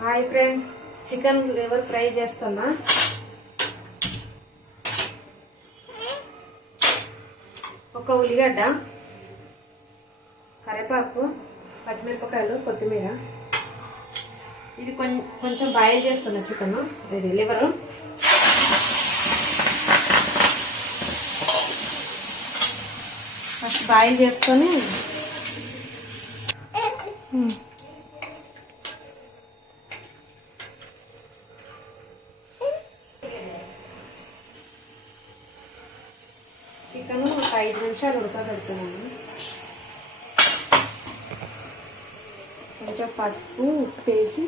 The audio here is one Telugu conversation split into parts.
Hi friends, chicken liver fry చేస్తున్నా. ఒక ఉల్లిగడ్డ, కరివేపాకు, పచ్చిమిరపకాయలు, కొత్తిమీర. ఇది కొంచెం బాయిల్ చేస్తున్నా చికెన్, ఇది లివరు. ఫస్ట్ బాయిల్ చేసుకొని చికెన్ ఒక 5 నిమిషాలు ఉడకబెడుతున్నాను. కొంచెం పసుపు, ఉప్పు వేసి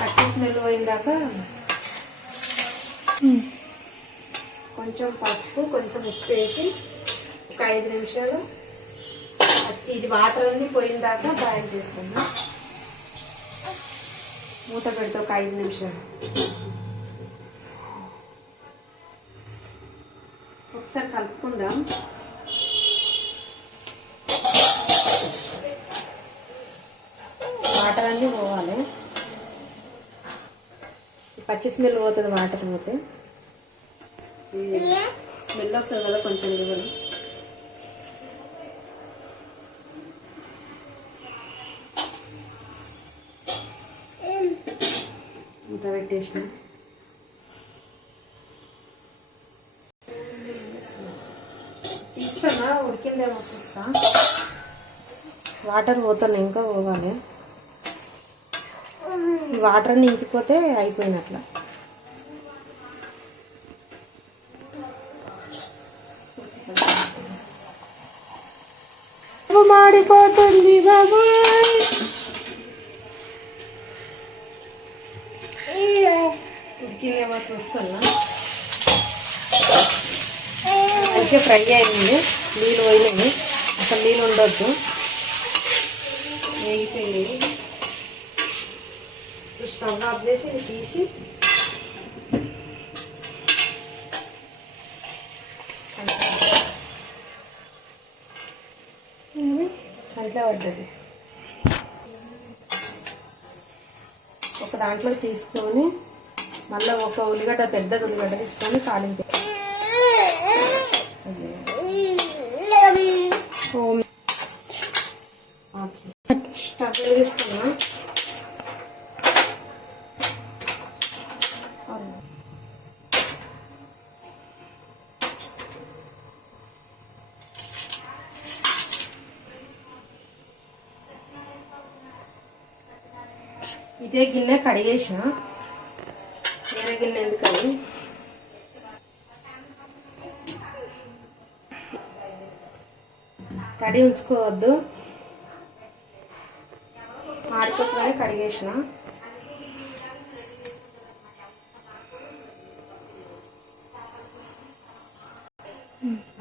పచ్చి స్మెల్ పోయిందాక కొంచెం పసుపు, కొంచెం ఉప్పు వేసి ఒక 5 నిమిషాలు ఇది వాటర్ అన్ని పోయిందాక బాయిల్ చేసుకుందాం. మూత పెడితే ఒక 5 నిమిషాలు ఒకసారి కలుపుకుందాం. వాటర్ అన్నీ పోవాలి, పచ్చి స్మెల్ పోతుంది. వాటర్ పోతే స్మెల్ వస్తుంది కదా కొంచెం లివర్. ఇంత పెట్టేసిన తీసుకున్నా, ఉడికిందేమో చూస్తా. వాటర్ పోతున్నాయి, ఇంకా పోవాలి. వాటర్ అన్ని ఇంకిపోతే అయిపోయినట్ల. మాడిపోతుంది బాబాయ్. ఉడికిందేమో చూస్తున్నా. అయితే ఫ్రై అయింది, నీళ్ళు పోయినాయి. అసలు నీళ్ళు ఉండొద్దు, వేగిపోయింది. స్టవ్ ఆఫ్ చేసి తీసి కంట్లో పడ్డది. ఒక దాంట్లో తీసుకొని మళ్ళీ ఒక ఉల్లిగడ్డ, పెద్ద ఉల్లిగడ్డ తీసుకొని తాలింపు స్టవ్ వెలిగిస్తున్నా. ఇదే గిన్నె కడిగేసిన, వేరే గిన్నె ఎందుకని. కడి ఉంచుకోవద్దు, మాడిపోతుందని కడిగేసిన.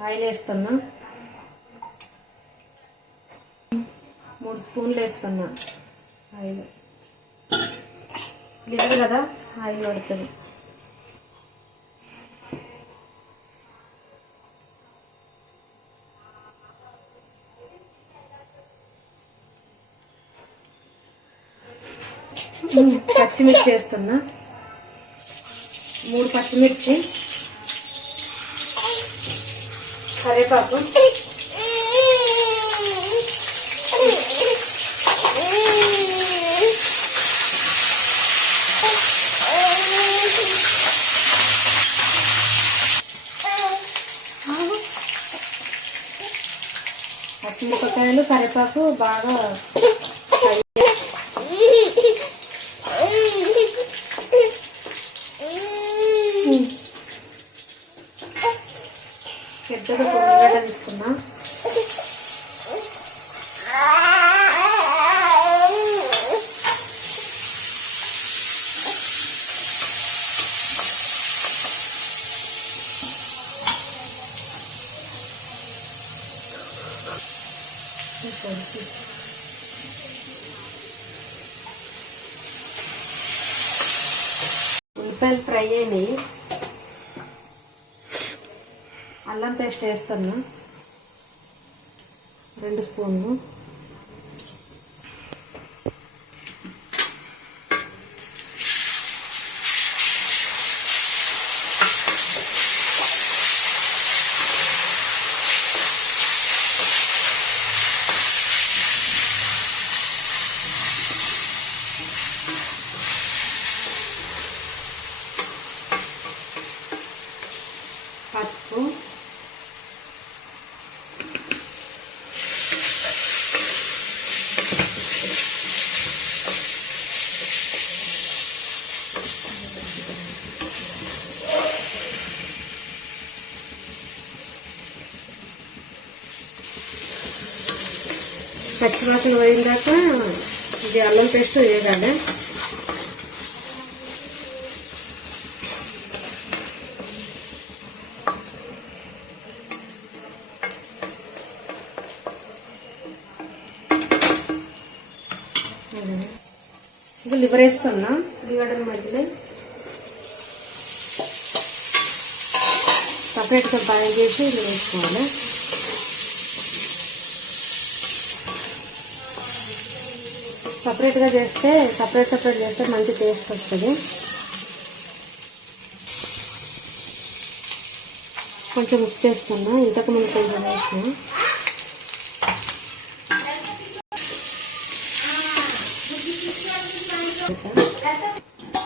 ఆయిల్ వేస్తున్నా, 3 స్పూన్లు వేస్తున్నా ఆయిల్. లివర్ కదా, ఆయిల్ పడుతుంది. పచ్చిమిర్చి వేస్తున్నా, 3 పచ్చిమిర్చి, కరివేపాకు, పచ్చిమిరపకాయలు, కరివేపాకు బాగా పెద్దగా ఉల్లిగడ్డ తీసుకున్నా. ఉల్లిపాయలు ఫ్రై అయినాయి. అల్లం పేస్ట్ వేస్తాను 2 స్పూన్లు. పసుపు, పచ్చివాసన పోయిందాక ఇది అల్లం పేస్ట్ వేయాలి. ఇది లివర్ వేస్తున్నా. ఉల్లిగడ్డల మధ్యలో సపరేట్గా బాయిల్ చేసి ఇది వేసుకోవాలి. సపరేట్గా చేస్తే సపరేట్ చేస్తే మంచి టేస్ట్ వస్తుంది. కొంచెం ఉప్పు వేస్తున్నా. ఇంతకుముందు కొంచెం వేసిన.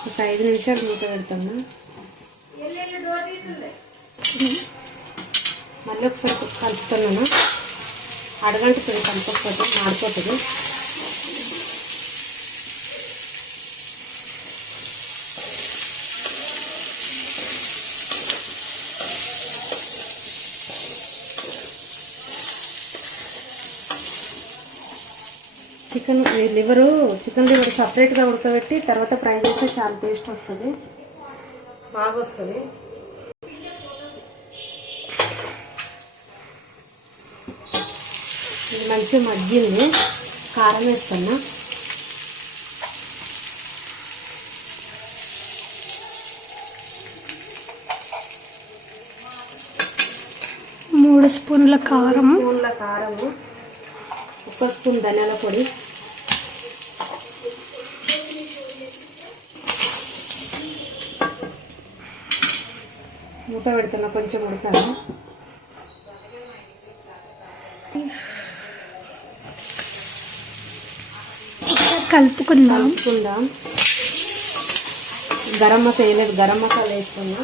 ఒక 5 నిమిషాలు మూత పెడతాను. మళ్ళీ ఒకసారి కలుపుతున్నాను. అడగంటుతుంది కలపకపోతే మాడిపోతుంది. చికెన్ లివర్ సపరేట్గా ఉడకబెట్టి తర్వాత ఫ్రై చేస్తే చాలా టేస్ట్ వస్తుంది, బాగా వస్తుంది. ఇది మంచిగా మగ్గింది. కారం వేస్తున్నా. మూడు స్పూన్ల కారము, 1 స్పూన్ ధనియాల పొడి, మూత పెడుతున్నా. కొంచెం ఉడకాలి. కలుపుకుందాం. గరం మసాలా వేసుకున్నా.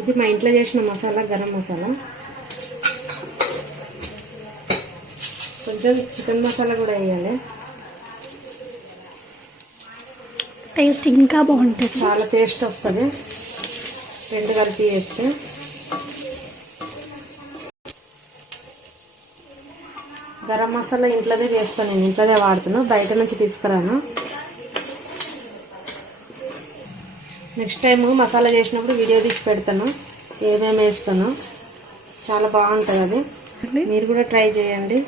ఇది మా ఇంట్లో చేసిన మసాలా, గరం మసాలా. కొంచెం చికెన్ మసాలా కూడా వేయాలి. టేస్ట్ ఇంకా బాగుంటుంది, చాలా టేస్ట్ వస్తుంది 2 కలిపి వేస్తే. గరం మసాలా ఇంట్లోనే చేస్తాను, నేను ఇంట్లోనే వాడుతున్నాను, బయట నుంచి తీసుకురాను. నెక్స్ట్ టైం మసాలా చేసినప్పుడు వీడియో తీసి పెడతాను, ఏమేమి వేస్తాను. చాలా బాగుంటుంది అది. మీరు కూడా ట్రై చేయండి.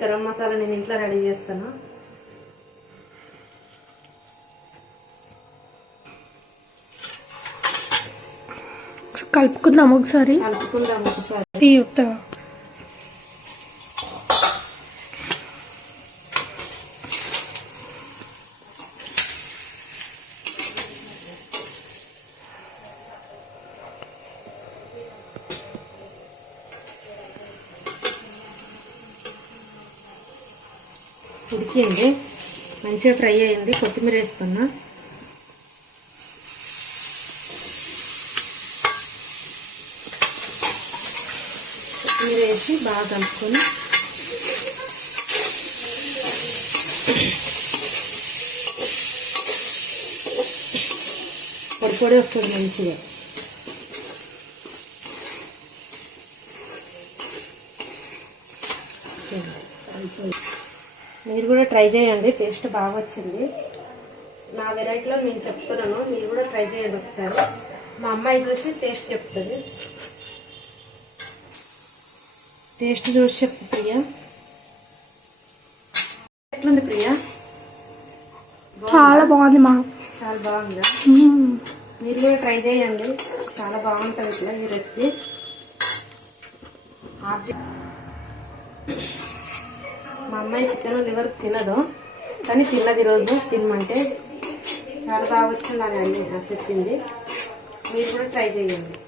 గరం మసాలా నేను ఇంట్లో రెడీ చేస్తాను. కలుపుకుందాం ఒకసారి. ఉడికింది, మంచిగా ఫ్రై అయింది. కొత్తిమీర వేస్తున్నా. కొత్తిమీర వేసి బాగా కలుపుకొని పొడి వస్తుంది మంచిగా. మీరు కూడా ట్రై చేయండి, టేస్ట్ బాగా వచ్చింది. నా వెరైటీలో నేను చెప్తున్నాను, మీరు కూడా ట్రై చేయండి ఒకసారి. మా అమ్మాయి చూసి టేస్ట్ చెప్తుంది. టేస్ట్ చూసి చెప్పు ప్రియా. ఎట్లుంది ప్రియా? చాలా బాగుంది మా. చాలా బాగుందా? మీరు కూడా ట్రై చేయండి, చాలా బాగుంటుంది ఇట్లా ఈ రెసిపీ. మా అమ్మాయి చికెన్ లివర్ తినదు, కానీ తిన్నది రోజు తినమంటే చాలా బాగా వచ్చిందని అని చెప్పింది. మీరు కూడా ట్రై చేయండి.